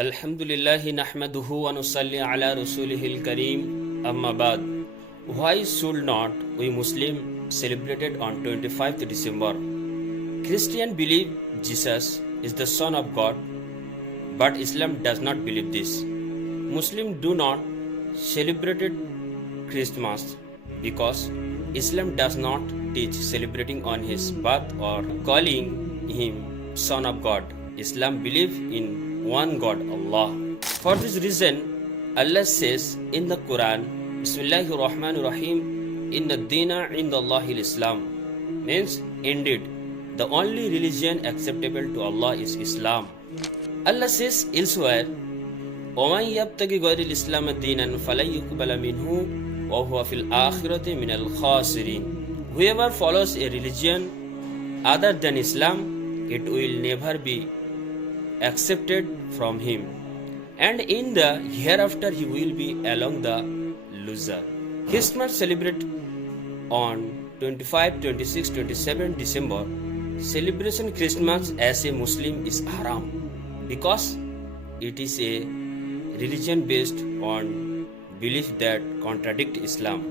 Alhamdulillahi nahmaduhu wa nusalli ala rasulihil kareem. Amma ba'd. Why should not we Muslim celebrated on 25th December? Christian believe Jesus is the Son of God, but Islam does not believe this. Muslim do not celebrate Christmas because Islam does not teach celebrating on his birth or calling him Son of God. Islam believe in one God, Allah. For this reason, Allah says in the Quran, Bismillahir Rahmanir Rahim, Inna Dina Indallahi Islam. Means, indeed, the only religion acceptable to Allah is Islam. Allah says elsewhere, وَمَنْ يَبْتَغِ غَيْرِ الْإِسْلَامَ دِينًا فَلَنْ يُقْبَلَ مِنْهُ وَهُوَ فِي الْآخِرَةِ مِنَ الْخَاسِرِينَ. Whoever follows a religion other than Islam, it will never be accepted from him, and in the hereafter he will be among the loser. Christmas celebrate on 25, 26, 27 December. Celebration Christmas as a Muslim is haram because it is a religion based on belief that contradict Islam.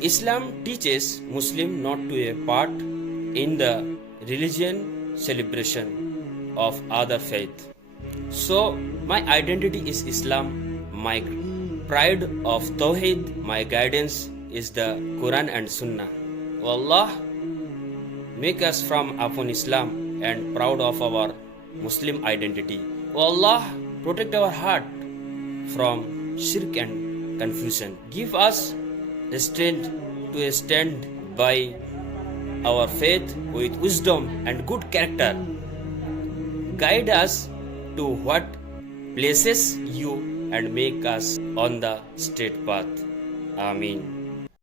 Islam teaches Muslim not to a part in the religion celebration of other faith. So my identity is Islam, my pride of Tawheed, my guidance is the Quran and Sunnah. O Allah, make us from upon Islam and proud of our Muslim identity. O Allah, protect our heart from shirk and confusion. Give us the strength to stand by our faith with wisdom and good character. Guide us to what pleases you and make us on the straight path. Amin.